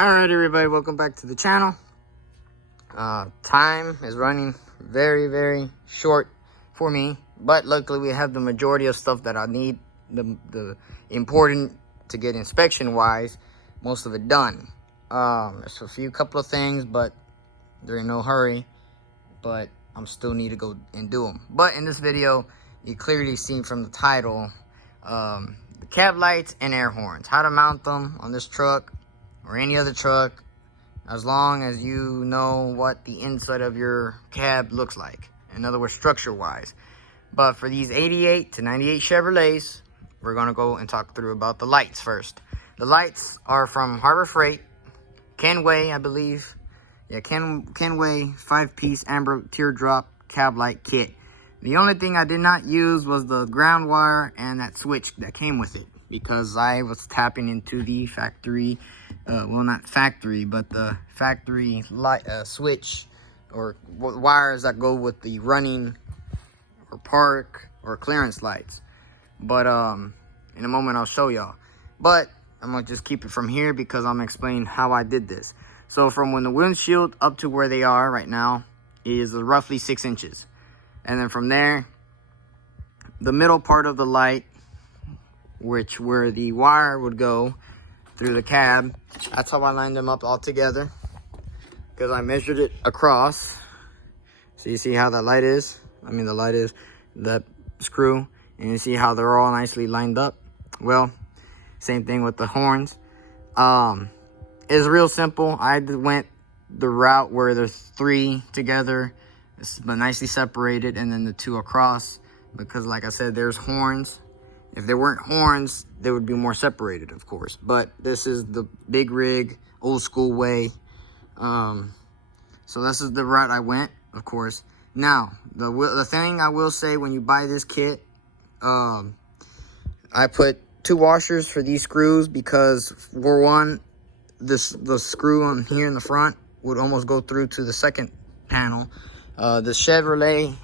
Alright everybody, welcome back to the channel. Time is running very short for me, but luckily we have the majority of stuff that I need, the important to get inspection wise, most of it done. There's a couple of things, but they're in no hurry, but I'm still need to go and do them. But in this video, you clearly see from the title, the cab lights and air horns, how to mount them on this truck or any other truck, as long as you know what the inside of your cab looks like. In other words, structure wise. But for these 88 to 98 Chevrolets, we're gonna go and talk through about the lights first. The lights are from Harbor Freight, Kenway, I believe. Yeah, Kenway 5-piece amber teardrop cab light kit. The only thing I did not use was the ground wire and that switch that came with it, because I was tapping into the factory, well, not factory, but the factory light switch or wires that go with the running or park or clearance lights. But in a moment I'll show y'all. But I'm gonna just keep it from here because I'm gonna explain how I did this. So from when the windshield up to where they are right now is roughly 6 inches. And then from there, the middle part of the light, where the wire would go through the cab, that's how I lined them up all together, because I measured it across. So you see how that light is? I mean, the light is that screw, and you see how they're all nicely lined up. Well, same thing with the horns. It's real simple. I went the route where there's 3 together, but nicely separated, and then the 2 across, because like I said, there's horns. If there weren't horns, they would be more separated, of course. But this is the big rig, old school way. So this is the route I went, of course. Now, the thing I will say, when you buy this kit, I put 2 washers for these screws, because for one, the screw on here in the front would almost go through to the second panel. The Chevrolet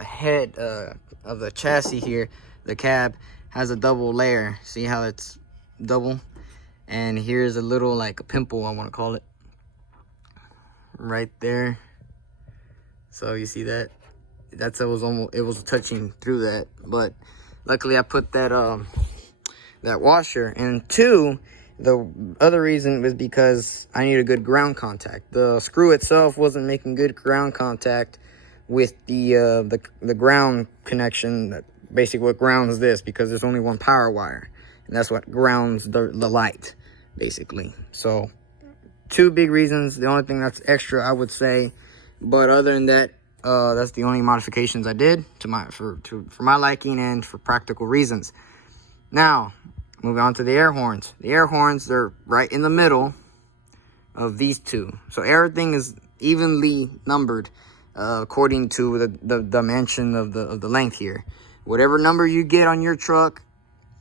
head of the chassis here, the cab, has a double layer. See how it's double? And here's a little, like a pimple, I want to call it, right there. So you see that? It was touching through that, but luckily I put that that washer. And 2, the other reason was because I need a good ground contact. The screw itself wasn't making good ground contact with the ground connection. That basically what grounds this, because there's only one power wire, and that's what grounds the light, basically. So 2 big reasons. The only thing that's extra, I would say, but other than that, that's the only modifications I did for my liking and for practical reasons. Now, moving on to the air horns. The air horns, they're right in the middle of these 2. So everything is evenly numbered according to the dimension of the length here. Whatever number you get on your truck,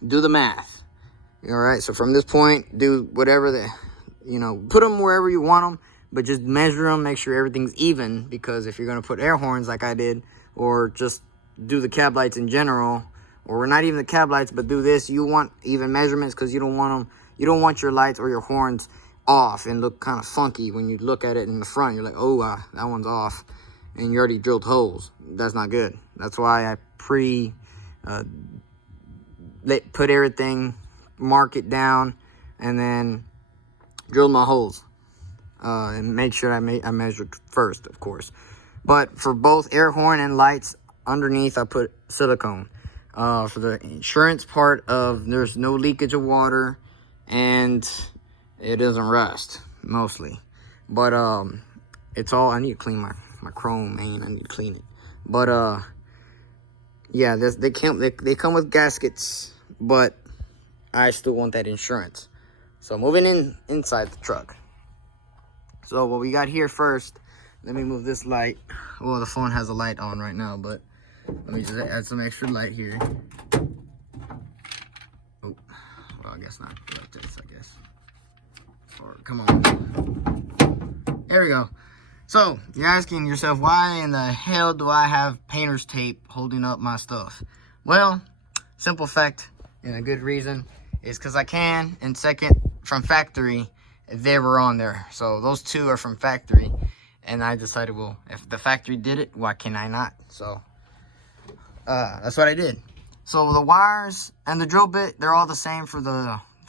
do the math. All right, so from this point, do whatever put them wherever you want them, but just measure them, make sure everything's even, because if you're going to put air horns like I did, or just do the cab lights in general, or not even the cab lights, but do this, you want even measurements, because you don't want your lights or your horns off and look kind of funky when you look at it in the front. You're like, oh, that one's off, and you already drilled holes. That's not good. That's why I put everything, mark it down, and then drill my holes, and make sure I measured first, of course. But for both air horn and lights, underneath I put silicone. For the insurance part of, there's no leakage of water, and it doesn't rust, mostly. But it's all, I need to clean my chrome, man. I need to clean it. But yeah, they come with gaskets, but I still want that insurance. So moving inside the truck. So what we got here first, let me move this light. Well, the phone has a light on right now, but let me just add some extra light here. Oh, well, I guess not like this, I guess. Or come on. There we go. So you're asking yourself, why in the hell do I have painter's tape holding up my stuff? Well, simple fact and a good reason is because I can, and second, from factory, they were on there. So those two are from factory, and I decided, well, if the factory did it, why can I not? So that's what I did. So the wires and the drill bit, they're all the same for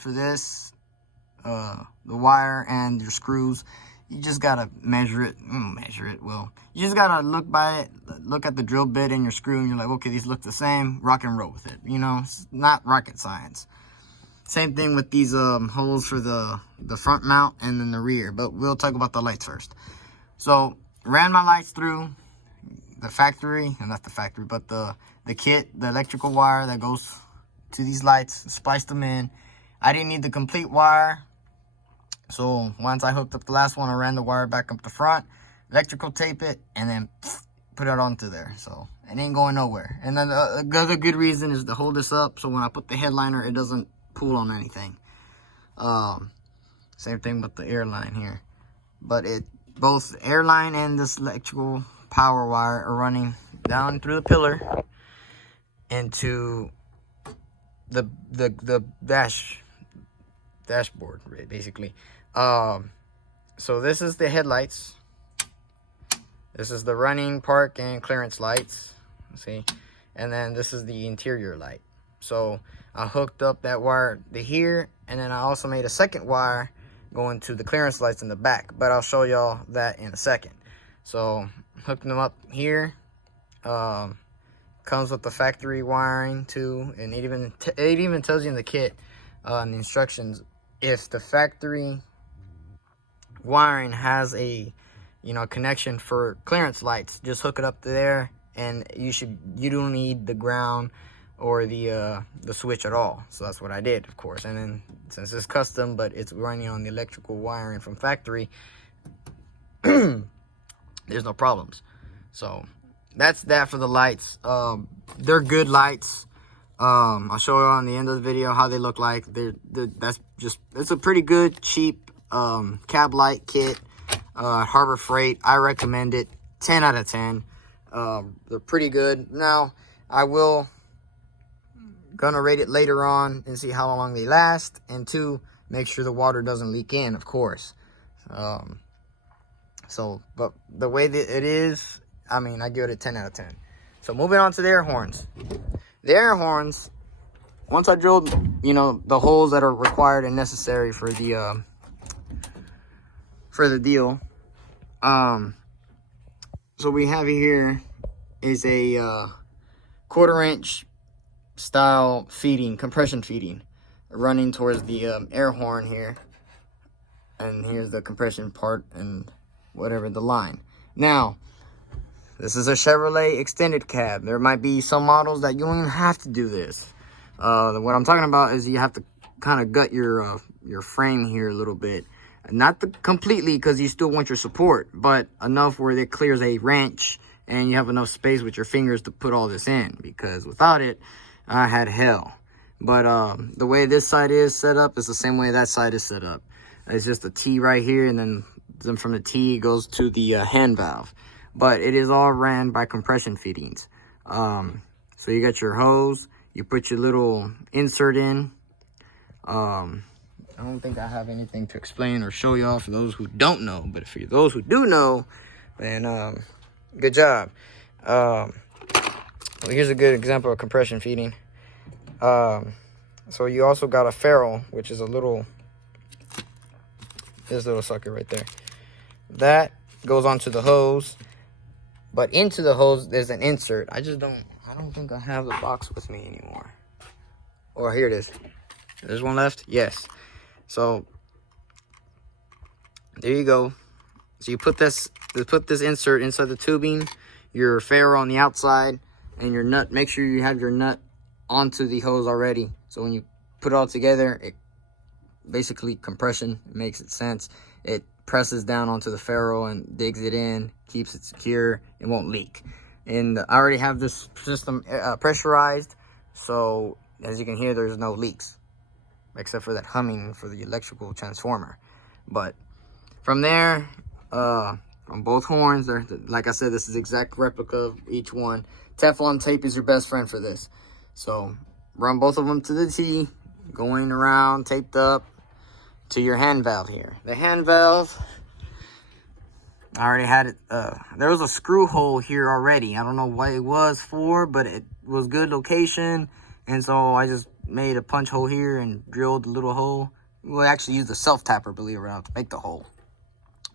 this, the wire and your screws. You just gotta measure it. Well, you just gotta look at the drill bit and your screw, and you're like, okay, these look the same. Rock and roll with it. You know, it's not rocket science. Same thing with these holes for the front mount and then the rear. But we'll talk about the lights first. So ran my lights through the factory, and not the factory, but the kit, the electrical wire that goes to these lights. Spliced them in. I didn't need the complete wire. So once I hooked up the last one, I ran the wire back up the front, electrical tape it, and then put it onto there. So it ain't going nowhere. And then the other good reason is to hold this up, so when I put the headliner, it doesn't pull on anything. Same thing with the air line here. But both air line and this electrical power wire are running down through the pillar into the dashboard, basically. So this is the headlights. This is the running, park, and clearance lights. See, and then this is the interior light. So I hooked up that wire to here, and then I also made a second wire going to the clearance lights in the back, but I'll show y'all that in a second. So hooking them up here. Comes with the factory wiring too, and it even tells you in the kit, in the instructions, if the factory wiring has a connection for clearance lights, just hook it up to there, and you don't need the ground or the switch at all. So that's what I did, of course. And then since it's custom but it's running on the electrical wiring from factory, there's no problems. So that's that for the lights. They're good lights. I'll show you on the end of the video how they look like. It's a pretty good, cheap cab light kit. Harbor Freight. I recommend it. 10 out of 10. They're pretty good. Now, I will gonna rate it later on and see how long they last. And 2, make sure the water doesn't leak in, of course. But the way that it is, I mean, I give it a 10 out of 10. So moving on to the air horns. The air horns, once I drilled, the holes that are required and necessary for the deal. So we have here is a 1/4 inch style compression feeding, running towards the air horn here. And here's the compression part and whatever the line. Now, this is a Chevrolet extended cab. There might be some models that you don't even have to do this. What I'm talking about is you have to kind of gut your frame here a little bit. Not completely, because you still want your support, but enough where it clears a wrench and you have enough space with your fingers to put all this in, because without it, I had hell. But the way this side is set up is the same way that side is set up. It's just a T right here, and then from the T it goes to the hand valve. But it is all ran by compression feedings. So you got your hose, you put your little insert in. I don't think I have anything to explain or show y'all for those who don't know, but for those who do know, then good job. Well, here's a good example of compression feeding. So you also got a ferrule, which is this little sucker right there. That goes onto the hose, but into the hose there's an insert. I don't think I have the box with me anymore. Or here it is. There's one left. Yes. So there you go. So you put this insert inside the tubing, your ferrule on the outside, and your nut. Make sure you have your nut onto the hose already. So when you put it all together, it basically compression makes it sense. It presses down onto the ferrule and digs it in, keeps it secure, it won't leak. And I already have this system pressurized, so as you can hear, there's no leaks, except for that humming for the electrical transformer. But from there, on both horns, like I said, this is exact replica of each one. Teflon tape is your best friend for this. So run both of them to the T, going around, taped up, to your hand valve here. The hand valve, I already had it. There was a screw hole here already. I don't know what it was for, but it was good location. And so I just made a punch hole here and drilled a little hole. We actually used a self-tapper, believe it or not, to make the hole.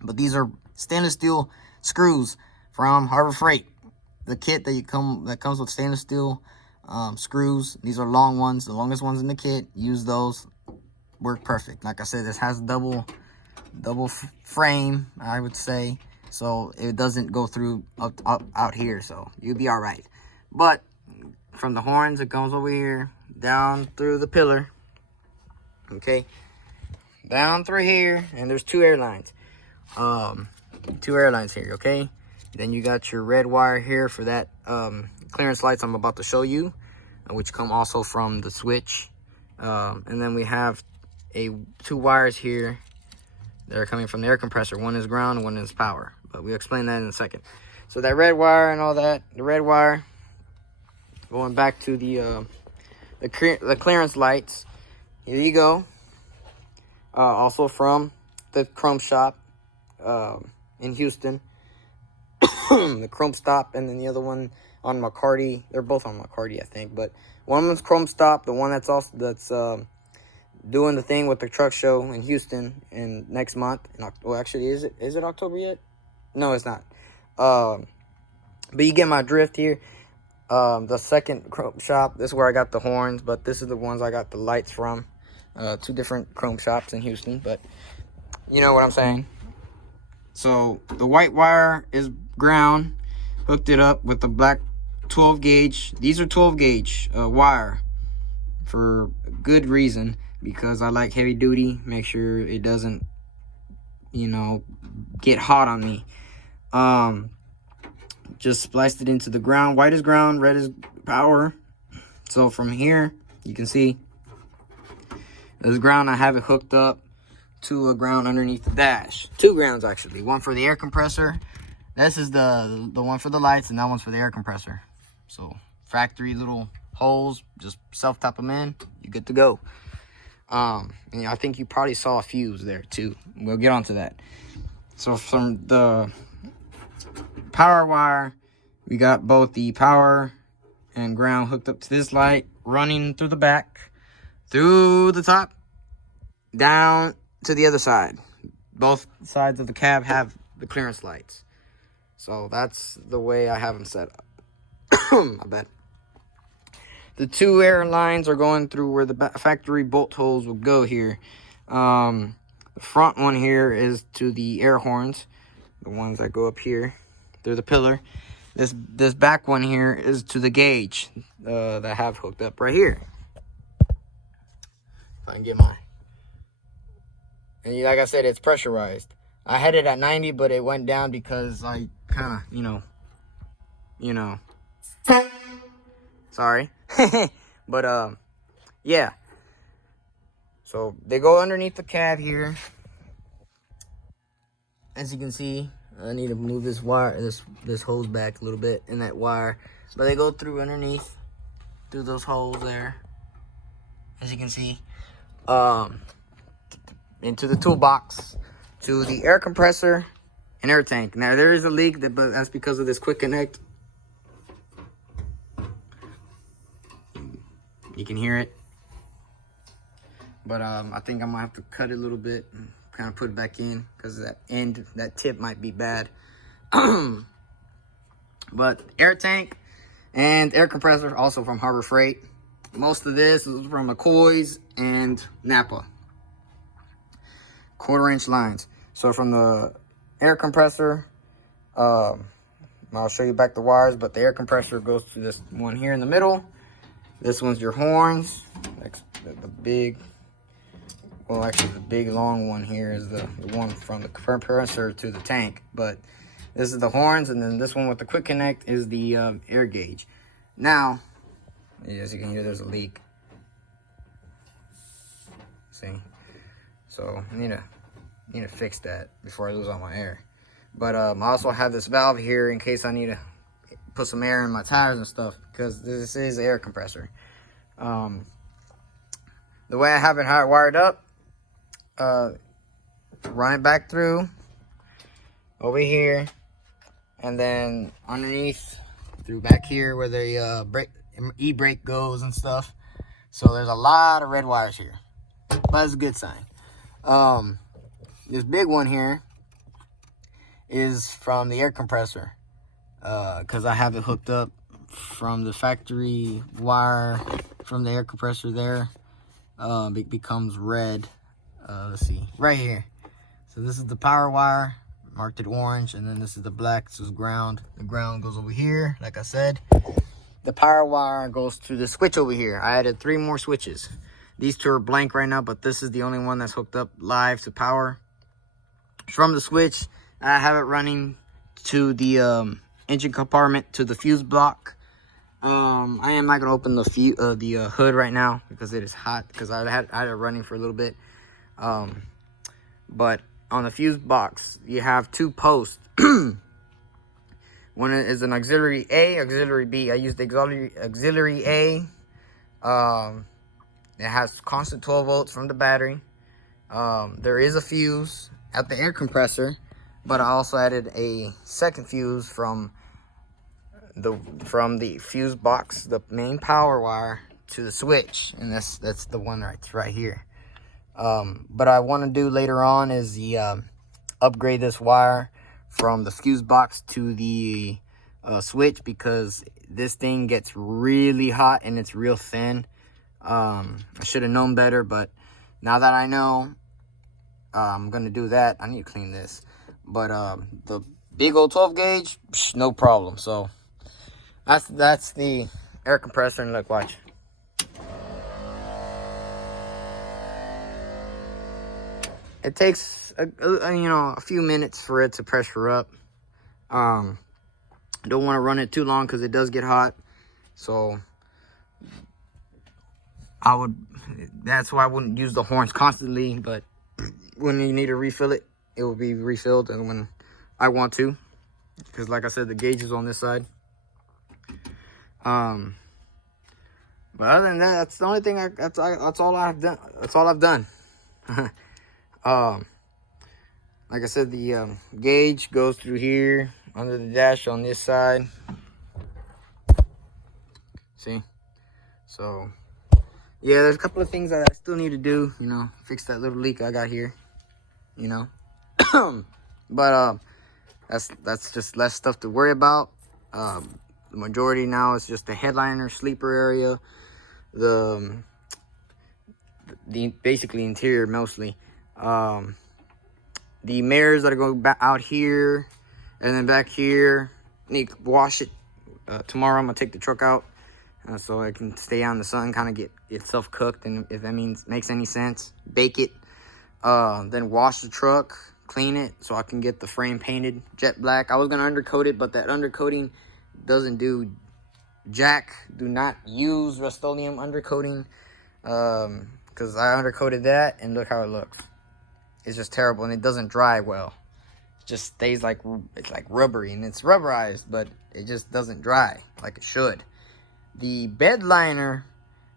But these are stainless steel screws from Harbor Freight. The kit that comes with stainless steel screws. These are long ones, the longest ones in the kit. Use those. Work perfect. Like I said, this has double frame, I would say, so it doesn't go through up out here, so you'll be all right. But from the horns, it comes over here down through the pillar, okay, down through here, and there's two airlines here, okay. Then you got your red wire here for that clearance lights I'm about to show you, which come also from the switch. And then we have two wires here that are coming from the air compressor. One is ground, one is power, but we'll explain that in a second. So that red wire and all that, the red wire going back to the clearance lights. Here you go. Also from the chrome shop in Houston. The chrome stop, and then the other one on McCarty. They're both on McCarty, I think, but one of them's chrome stop. The one that's doing the thing with the truck show in Houston in next month. Well, actually, is it October yet? No, it's not. But you get my drift here. The second chrome shop, this is where I got the horns, but this is the ones I got the lights from. Two different chrome shops in Houston, but you know what I'm saying. So the white wire is ground, hooked it up with the black 12 gauge. These are 12 gauge wire for good reason, because I like heavy duty. Make sure it doesn't, get hot on me. Just spliced it into the ground. White is ground, red is power. So from here, you can see this ground, I have it hooked up to a ground underneath the dash. Two grounds, actually. One for the air compressor. This is the one for the lights, and that one's for the air compressor. So factory little holes, just self-tap them in, you're good to go. And I think you probably saw a fuse there too. We'll get onto that. So from the power wire, we got both the power and ground hooked up to this light, running through the back, through the top, down to the other side. Both sides of the cab have the clearance lights. So that's the way I have them set up. I bet. The two air lines are going through where the factory bolt holes will go here. The front one here is to the air horns, the ones that go up here through the pillar. This back one here is to the gauge that I have hooked up right here. If I can get mine. And like I said, it's pressurized. I had it at 90, but it went down because I kind of, sorry. But, yeah. So, they go underneath the cab here. As you can see, I need to move this wire, this hose back a little bit in that wire. But they go through underneath, through those holes there. As you can see. Into the toolbox, to the air compressor and air tank. Now there is a leak, but that's because of this quick connect. You can hear it, but I think I'm gonna have to cut it a little bit and kind of put it back in, because that tip might be bad. But air tank and air compressor also from Harbor Freight. Most of this is from McCoy's and Napa. 1/4-inch lines. So from the air compressor, I'll show you back the wires, but the air compressor goes to this one here in the middle. This one's your horns. The big, well, actually the big long one here is the one from the compressor to the tank. But this is the horns, and then this one with the quick connect is the air gauge. Now, as you can hear, there's a leak. See? So I need to fix that before I lose all my air. But I also have this valve here in case I need to put some air in my tires and stuff, because this is an air compressor. The way I have it wired up, run it back through over here, and then underneath through back here where the e-brake goes and stuff. So there's a lot of red wires here, but that's a good sign. This big one here is from the air compressor, because I have it hooked up from the factory wire from the air compressor there. It becomes red. Let's see, right here. So this is the power wire, marked it orange, and then this is the black. This is ground. The ground goes over here, like I said. The power wire goes to the switch over here. I added 3 more switches. These 2 are blank right now, but this is the only one that's hooked up live to power. From the switch, I have it running to the engine compartment, to the fuse block. I am not gonna open the hood right now because it is hot, because I had it running for a little bit. But on the fuse box, you have 2 posts. One is an auxiliary A, auxiliary B. I used the auxiliary A. It has constant 12 volts from the battery. There is a fuse at the air compressor, but I also added a second fuse from the fuse box, the main power wire, to the switch, and that's the one right here. But I want to do later on is the upgrade this wire from the fuse box to the switch, because this thing gets really hot and it's real thin. I should have known better, but now that I know, I'm gonna do that. I need to clean this, but the big old 12 gauge, no problem. So that's the air compressor. And look, watch. It takes a few minutes for it to pressure up. Don't want to run it too long because it does get hot. So that's why I wouldn't use the horns constantly, but when you need to refill it, it will be refilled, and when I want to, because like I said, the gauge is on this side. But other than that, that's the only thing. That's all I've done. That's all I've done. Like I said, the gauge goes through here under the dash on this side. See? So yeah, there's a couple of things that I still need to do, fix that little leak I got here, but that's just less stuff to worry about. The majority now is just the headliner, sleeper area, the basically interior mostly. The mirrors that are going back out here and then back here, need to wash it. Tomorrow I'm gonna take the truck out so I can stay out in the sun, kind of get itself cooked, and if that makes any sense, bake it. Then wash the truck, clean it so I can get the frame painted jet black. I was gonna undercoat it, but that undercoating doesn't do jack. Do not use Rust-Oleum undercoating, because I undercoated that and look how it looks. It's just terrible, and it doesn't dry well. It just stays it's like rubbery, and it's rubberized, but it just doesn't dry like it should. The bed liner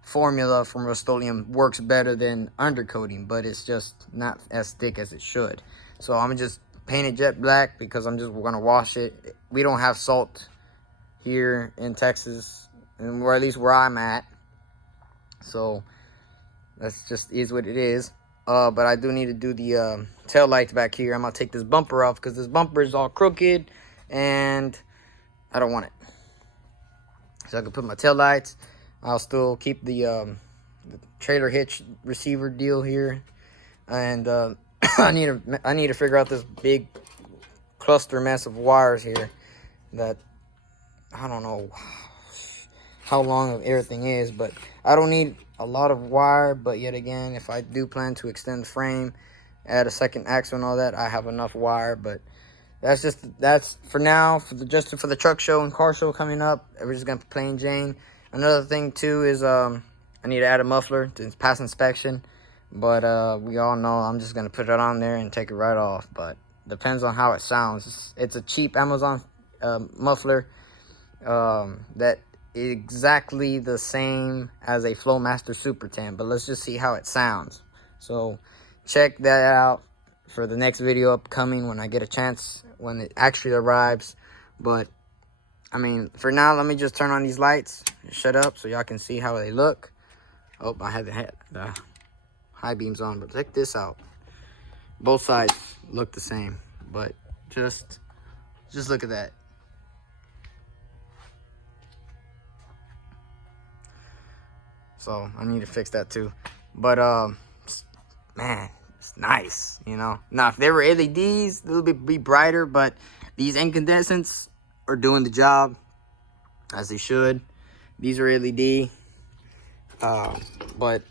formula from Rust-Oleum works better than undercoating, but it's just not as thick as it should. So I'm gonna just paint it jet black because we're gonna wash it. We don't have salt here in Texas, or at least where I'm at. So that's just is what it is. But I do need to do the tail lights back here. I'm gonna take this bumper off because this bumper is all crooked and I don't want it. So I can put my tail lights. I'll still keep the trailer hitch receiver deal here, and I need to figure out this big cluster mess of wires here that I don't know how long everything is, but I don't need a lot of wire. But yet again, if I do plan to extend the frame, add a second axle and all that, I have enough wire. But that's for now, for the truck show and car show coming up. We're just gonna plain Jane. Another thing too is I need to add a muffler to pass inspection, but we all know I'm just gonna put it on there and take it right off. But depends on how it sounds. It's a cheap Amazon muffler that is exactly the same as a Flowmaster Super 10, but let's just see how it sounds. So check that out for the next video upcoming when I get a chance, when it actually arrives. But I mean, for now, let me just turn on these lights and shut up so y'all can see how they look. Oh, I had the high beams on, but check this out. Both sides look the same, but just look at that. So I need to fix that too. But man, it's nice, you know. Now if they were LEDs, a little bit be brighter, but these incandescents are doing the job as they should. These are LED, but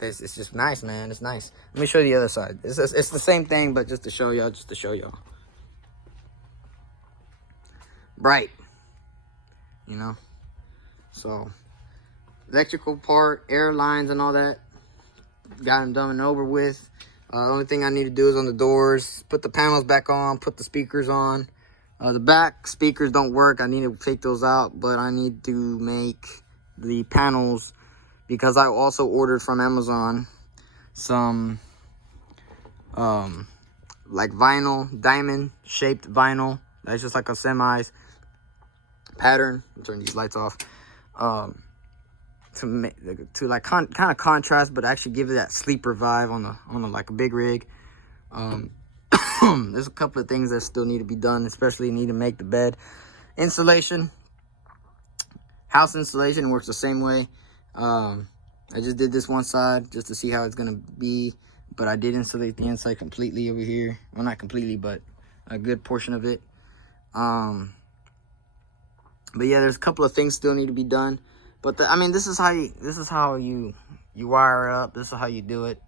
it's just nice, man. It's nice. Let me show you the other side. It's the same thing, but just to show y'all, bright, you know. So electrical part, air lines and all that, got them done and over with. Only thing I need to do is on the doors, put the panels back on, put the speakers on. The back speakers don't work. I need to take those out, but I need to make the panels, because I also ordered from Amazon some like vinyl, diamond shaped vinyl. That's just like a semi's pattern. I'll turn these lights off. To like kind of contrast, but actually give it that sleeper vibe on the like a big rig. There's a couple of things that still need to be done, especially need to make the bed insulation. House insulation works the same way. I just did this one side just to see how it's gonna be, but I did insulate the inside completely over here. Well, not completely, but a good portion of it. But yeah, there's a couple of things still need to be done. But I mean, this is how you wire it up. This is how you do it.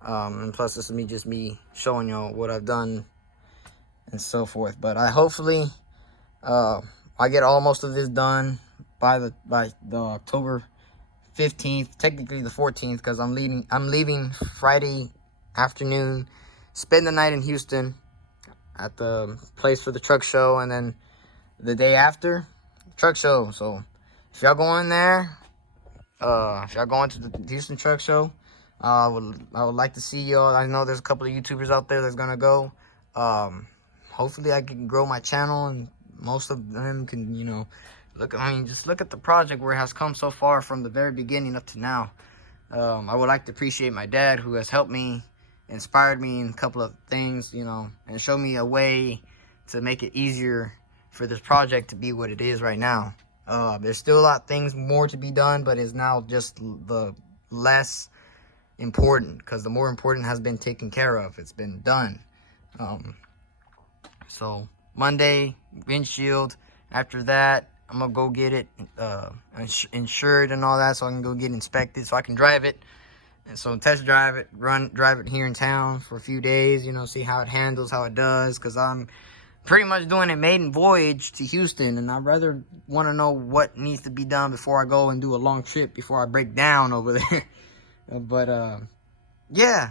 And plus, this is me showing y'all what I've done and so forth. But hopefully I get most of this done by the October 15th, technically the 14th, because I'm leaving Friday afternoon, spend the night in Houston at the place for the truck show, and then the day after, truck show. So if y'all going there, if y'all going to the Houston truck show, I would like to see y'all. I know there's a couple of YouTubers out there that's gonna go. Hopefully I can grow my channel, and most of them can, you know, just look at the project where it has come so far from the very beginning up to now. I would like to appreciate my dad, who has helped me, inspired me in a couple of things, you know, and showed me a way to make it easier for this project to be what it is right now. There's still a lot of things more to be done, but it's now just the less important, because the more important has been taken care of. It's been done. So Monday, windshield. After that, I'm gonna go get it insured and all that, so I can go get inspected, so I can drive it. And so test drive it, drive it here in town for a few days, you know, see how it handles, how it does, because I'm pretty much doing a maiden voyage to Houston, and I'd rather want to know what needs to be done before I go and do a long trip, before I break down over there. But yeah,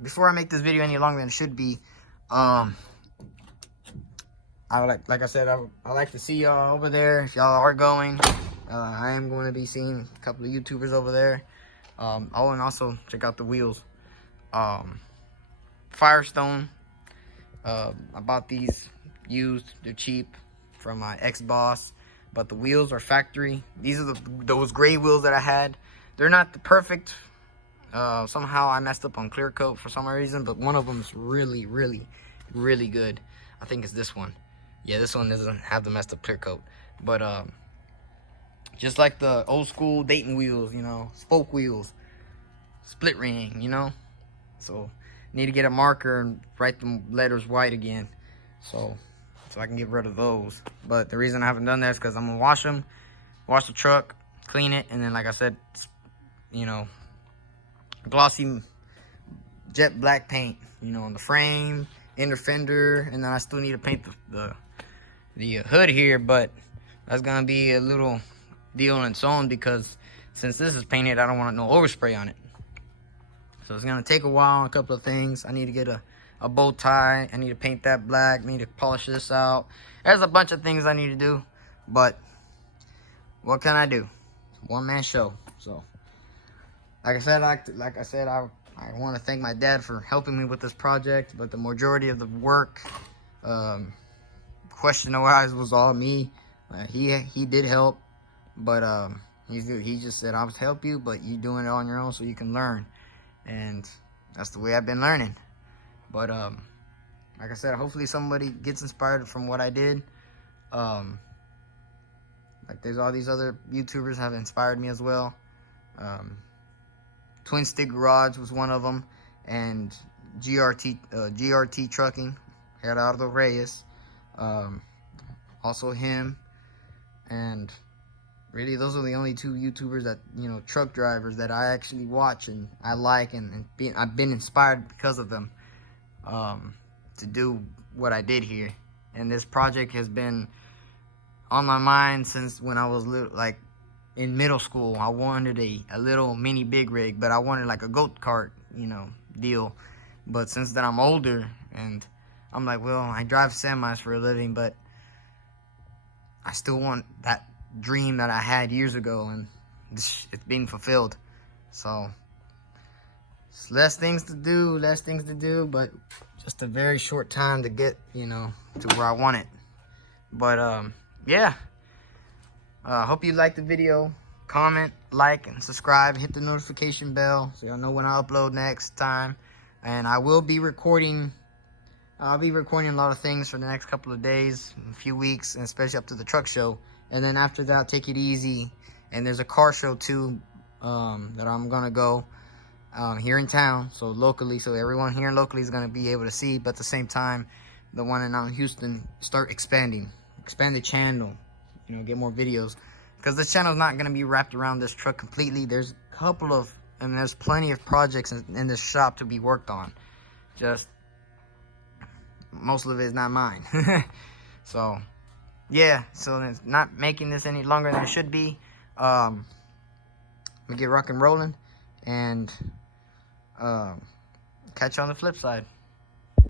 before I make this video any longer than it should be, I would like I said, I like to see y'all over there if y'all are going. I am going to be seeing a couple of YouTubers over there. Oh, and also check out the wheels. Firestone. I bought these used. They're cheap from my ex-boss, but the wheels are factory. These are those gray wheels that I had. They're not the perfect. Somehow I messed up on clear coat for some reason, but one of them is really, really, really good. I think it's this one. Yeah, this one doesn't have the messed up clear coat, but just like the old school Dayton wheels, you know, spoke wheels, split ring, you know. So need to get a marker and write the letters white again, so I can get rid of those. But the reason I haven't done that is because I'm gonna wash them, wash the truck, clean it, and then, like I said, you know, glossy jet black paint, you know, on the frame, inner fender, and then I still need to paint the hood here, but that's gonna be a little deal on its own, because since this is painted, I don't want no overspray on it. So it's gonna take a while on a couple of things. I need to get a bow tie. I need to paint that black. I need to polish this out. There's a bunch of things I need to do, but what can I do? One man show. So like I said, I I want to thank my dad for helping me with this project, but the majority of the work, question-wise, was all me. He did help, but he just said, I'll help you, but you doing it on your own so you can learn. And that's the way I've been learning. But like I said, hopefully somebody gets inspired from what I did. Like there's all these other YouTubers have inspired me as well. Twin Stick Garage was one of them, and GRT Trucking, Gerardo Reyes, also him, and really those are the only two YouTubers that, you know, truck drivers that I actually watch and I like, and I've been inspired because of them to do what I did here. And this project has been on my mind since when I was like in middle school. I wanted a little mini big rig, but I wanted like a goat cart, you know, deal. But since then I'm older, and I'm like, well, I drive semis for a living, but I still want that dream that I had years ago, and it's being fulfilled. So it's less things to do, but just a very short time to get, you know, to where I want it. But yeah, hope you liked the video. Comment, like, and subscribe. Hit the notification bell so y'all know when I upload next time. And I will be recording. I'll be recording a lot of things for the next couple of days, a few weeks, and especially up to the truck show. And then after that, I'll take it easy. And there's a car show too that I'm gonna go here in town, so locally, so everyone here locally is gonna be able to see. But at the same time, the one in Houston, expand the channel, you know, get more videos, because this channel is not gonna be wrapped around this truck completely. There's a couple of, and there's plenty of projects in this shop to be worked on. Just most of it is not mine. So yeah, so it's not making this any longer than it should be. We get rock and rolling, and catch you on the flip side.